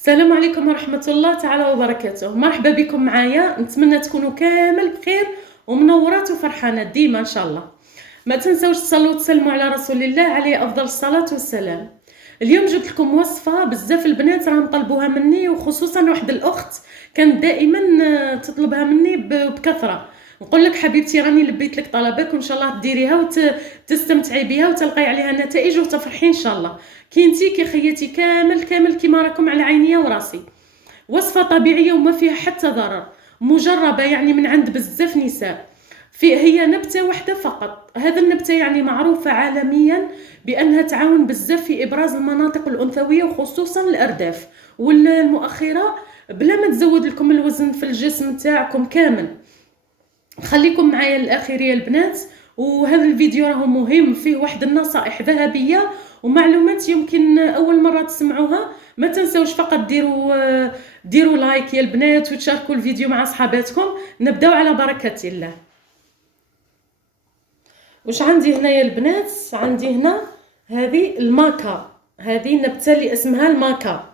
السلام عليكم ورحمة الله تعالى وبركاته. مرحبا بكم معايا، نتمنى تكونوا كامل بخير ومنورات وفرحانات ديما ان شاء الله. ما تنسوش تصلوا وتسلموا على رسول الله عليه افضل الصلاة والسلام. اليوم جبت لكم وصفة بزاف البنات راهم طلبوها مني، وخصوصا واحد الاخت كانت دائما تطلبها مني بكثرة. نقول لك حبيبتي راني لبيت لك طلبك، وان شاء الله تديريها وتستمتعي بها وتلقاي عليها نتائج وتفرحي ان شاء الله. كي انتي كي خياتي كامل كيما راكم على عينيا وراسي. وصفة طبيعية وما فيها حتى ضرر، مجربة يعني من عند بزاف نساء. هي نبتة واحدة فقط، هذا النبتة يعني معروفة عالميا بأنها تعاون بزاف في إبراز المناطق الأنثوية وخصوصا الأرداف والمؤخرة، بلا ما تزود لكم الوزن في الجسم تاعكم كامل. خليكم معايا للآخر يا البنات، وهذا الفيديو راه مهم، فيه واحد النصائح ذهبية ومعلومات يمكن أول مرة تسمعوها. ما تنسوش فقط ديروا لايك يا البنات وتشاركوا الفيديو مع صحاباتكم. نبداو على بركة الله. واش عندي هنا يا البنات؟ عندي هنا هذه الماكا، هذه النبتة اللي اسمها الماكا،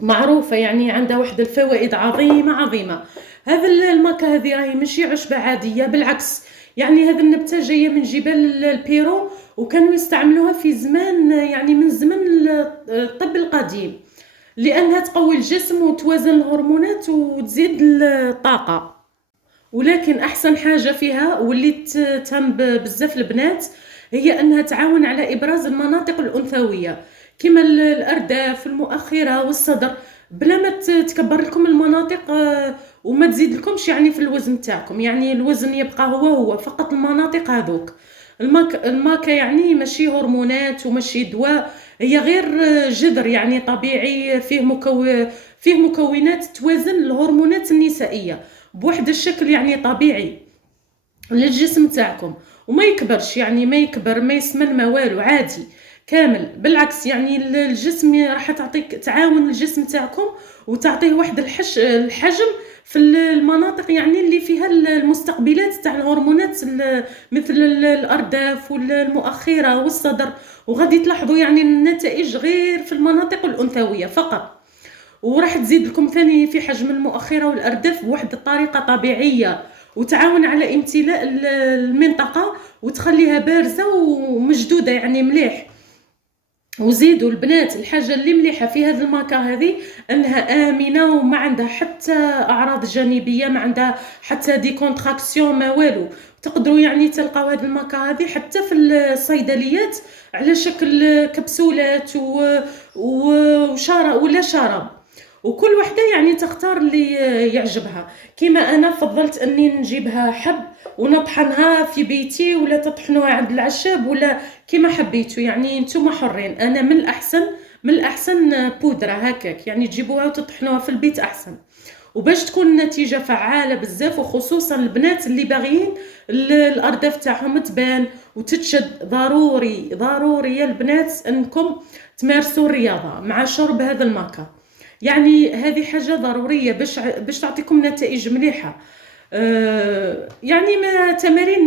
معروفة يعني عندها واحد الفوائد عظيمة. هذا الماكا هذه راهي ماشي عشبة عادية، بالعكس يعني هذه النبتة جاية من جبال البيرو، وكانوا يستعملوها في زمان يعني من زمن الطب القديم، لأنها تقوي الجسم وتوازن الهرمونات وتزيد الطاقة. ولكن أحسن حاجة فيها واللي تهم بزاف البنات هي أنها تعاون على إبراز المناطق الأنثوية كما الأرداف المؤخرة والصدر، بلا ما تكبر لكم المناطق وما تزيد لكمش يعني في الوزن تاعكم، يعني الوزن يبقى هو فقط المناطق هذوك. الماكا يعني ماشي هرمونات وماشي دواء، هي غير جذر يعني طبيعي فيه مكونات توازن الهرمونات النسائية بواحد الشكل يعني طبيعي للجسم تاعكم، وما يكبرش يعني ما يكبر ما يسمن ما والو، عادي كامل. بالعكس يعني الجسم راح تعاون الجسم تاعكم وتعطيه واحد الحجم في المناطق يعني اللي فيها المستقبلات تاع الهرمونات مثل الأرداف والمؤخرة والصدر، وغادي تلاحظوا يعني النتائج غير في المناطق الأنثوية فقط. وراح تزيد لكم ثاني في حجم المؤخرة والأرداف بواحد الطريقة طبيعية، وتعاون على امتلاء المنطقة وتخليها بارزة ومشدودة يعني مليح. وزيدوا البنات الحاجة اللي مليحة في هذه الماكا هذه انها آمنة وما عندها حتى أعراض جانبية، ما عندها حتى دي كونتراكسيون ما والو. تقدروا يعني تلقاو هذه الماكا هذه حتى في الصيدليات على شكل كبسولات ولا شراب، وكل وحده يعني تختار اللي يعجبها. كيما انا فضلت اني نجيبها حب ونطحنها في بيتي، ولا تطحنوها عند العشاب ولا كيما حبيتوا، يعني نتوما حرين. انا من الاحسن بودره هكاك يعني تجيبوها وتطحنوها في البيت احسن، وباش تكون النتيجه فعاله بزاف، وخصوصا البنات اللي باغيين الارداف تاعهم تبان وتتشد. ضروري يا البنات انكم تمارسوا الرياضه مع شرب هذا الماكا، يعني هذه حاجة ضرورية باش تعطيكم نتائج مليحة. يعني ما تمارين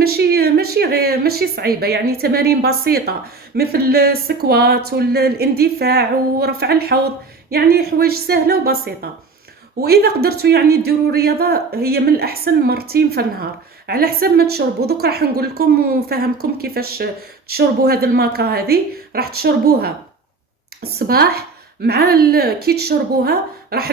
ماشي صعيبة، يعني تمارين بسيطة مثل السكوات والاندفاع ورفع الحوض، يعني حوايج سهلة وبسيطة. واذا قدرتوا يعني ديروا رياضة هي من الاحسن مرتين في النهار على حسب ما تشربوا. دوك راح نقول لكم ونفهمكم كيفاش تشربوا هذه الماكا هذه. راح تشربوها الصباح مع كي تشربوها راح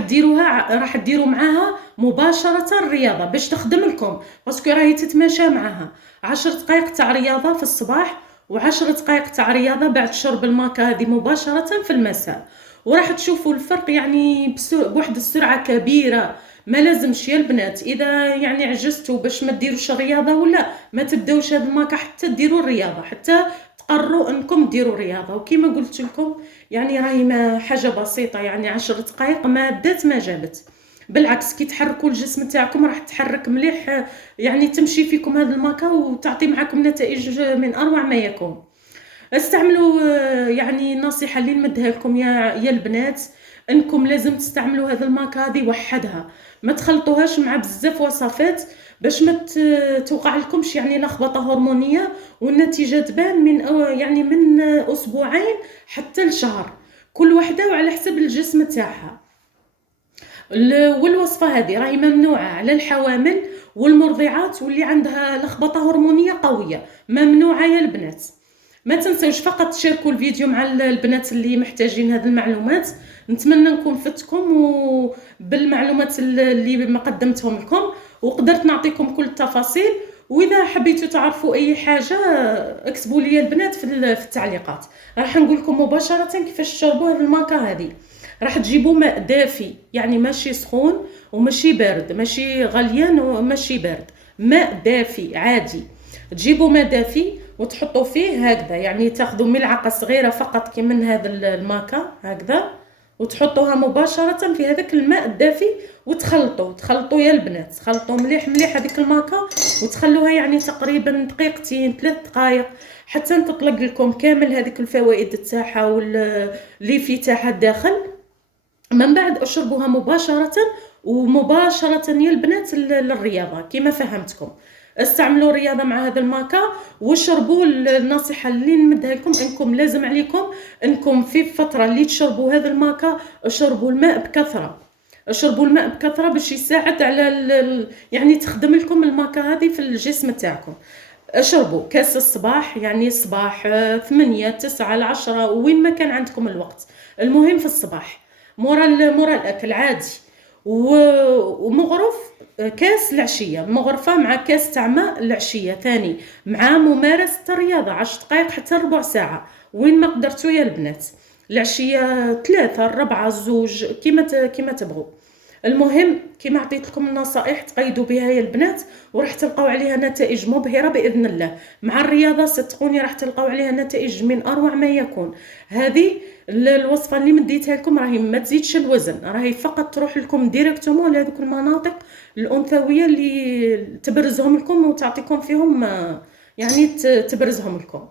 ديروا معاها مباشره الرياضه باش تخدم لكم، باسكو راهي تتماشى معاها 10 دقائق تاع رياضه في الصباح و10 دقائق تاع رياضه بعد شرب الماكا هذه مباشره في المساء. وراح تشوفوا الفرق يعني بواحد السرعه كبيره. ما لازمش يا البنات اذا يعني عجزتوا باش ما ديروش الرياضه ولا ما تبداوش هذا الماكا حتى ديروا الرياضه، حتى تقرروا انكم ديروا رياضه. وكما قلت لكم يعني راهي ما حاجه بسيطه، يعني 10 دقائق ما دات ما جابت. بالعكس كي تحركوا الجسم تاعكم راح تحرك مليح، يعني تمشي فيكم هذا الماكا وتعطي معكم نتائج من اروع ما يكون. استعملوا يعني النصيحه اللي نمدها لكم يا البنات، انكم لازم تستعملوا هذا الماكا هذه وحدها، ما تخلطوهاش مع بزاف وصفات باش ما توقع لكمش يعني لخبطه هرمونيه، والنتيجه تبان من يعني من اسبوعين حتى لشهر. كل وحده وعلى حسب الجسم تاعها. والوصفه هذه راهي ممنوعه على الحوامل والمرضعات واللي عندها لخبطه هرمونيه قويه، ممنوعه يا البنات. ما تنسوش فقط تشاركوا الفيديو مع البنات اللي محتاجين هذه المعلومات. نتمنى نكون فتكم بالمعلومات اللي ما قدمتهم لكم، وقدرت نعطيكم كل التفاصيل. واذا حبيتوا تعرفوا اي حاجه اكتبوا لي البنات في التعليقات. راح نقول لكم مباشره كيفاش تشربوا هذه الماكا هذه. راح تجيبوا ماء دافي، يعني ماشي سخون وماشي بارد، ماشي غليان وماشي بارد، ماء دافي عادي. تجيبوا ماء دافي وتحطوا فيه هكذا، يعني تاخذوا ملعقه صغيره فقط كي من هذا الماكا هكذا، وتحطوها مباشره في هذاك الماء الدافي وتخلطوا يا البنات. تخلطوا مليح مليح هذيك الماكا وتخلوها يعني تقريبا دقيقتين 3 دقائق حتى تطلق لكم كامل هذيك الفوائد تاعها واللي في تاعها الداخل. من بعد اشربوها مباشره، ومباشره يا البنات للرياضه كما فهمتكم. استعملوا الرياضه مع هذا الماكا وشربوا. النصيحه اللي نمدها لكم انكم لازم عليكم انكم في الفتره اللي تشربوا هذا الماكا اشربوا الماء بكثره، اشربوا الماء بكثره باش يساعد على يعني تخدم لكم الماكا هذه في الجسم تاعكم. اشربوا كاس الصباح، يعني الصباح 8 9 10 وين ما كان عندكم الوقت، المهم في الصباح مورا الاكل عادي. ومغرف كاس العشيه، مغرفه مع كاس تاع ماء العشيه ثاني، مع ممارسه الرياضه 10 دقائق حتى ربع ساعه وين ما قدرتوا يا البنات. العشيه 3 4 2 كيما تبغوا. المهم كيما عطيت لكم النصائح تقيدوا بها يا البنات، وراح تلقاو عليها نتائج مبهره باذن الله. مع الرياضه صدقوني راح تلقاو عليها نتائج من اروع ما يكون. هذه الوصفه اللي مديتها لكم راهي ما تزيدش الوزن، راهي فقط تروح لكم ديريكتومون لهذوك المناطق الانثويه اللي تبرزهم لكم وتعطيكم فيهم، يعني تبرزهم لكم.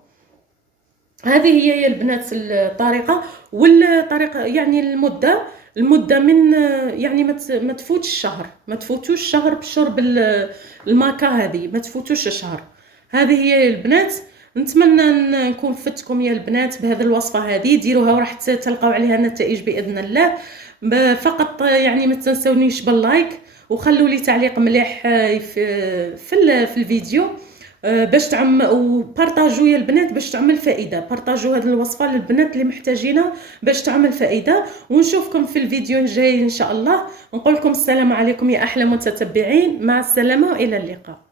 هذه هي يا البنات الطريقه. والطريقه يعني المده من يعني ما تفوتش الشهر، ما تفوتوش الشهر بشرب الماكا هذه، ما تفوتوش الشهر. هذه هي يا البنات. نتمنى نكون فتكم يا البنات بهذه الوصفه هذه، ديروها وراح تلقاو عليها نتائج باذن الله. فقط يعني ما تنسونيش باللايك، وخلوا لي تعليق مليح في الفيديو باش وبارطاجوا يا البنات باش تعمل فائده. بارطاجوا هذه الوصفه للبنات اللي محتاجينها باش تعمل فائده. ونشوفكم في الفيديو الجاي ان شاء الله. نقول لكم السلام عليكم يا احلى متتبعين، مع السلامه والى اللقاء.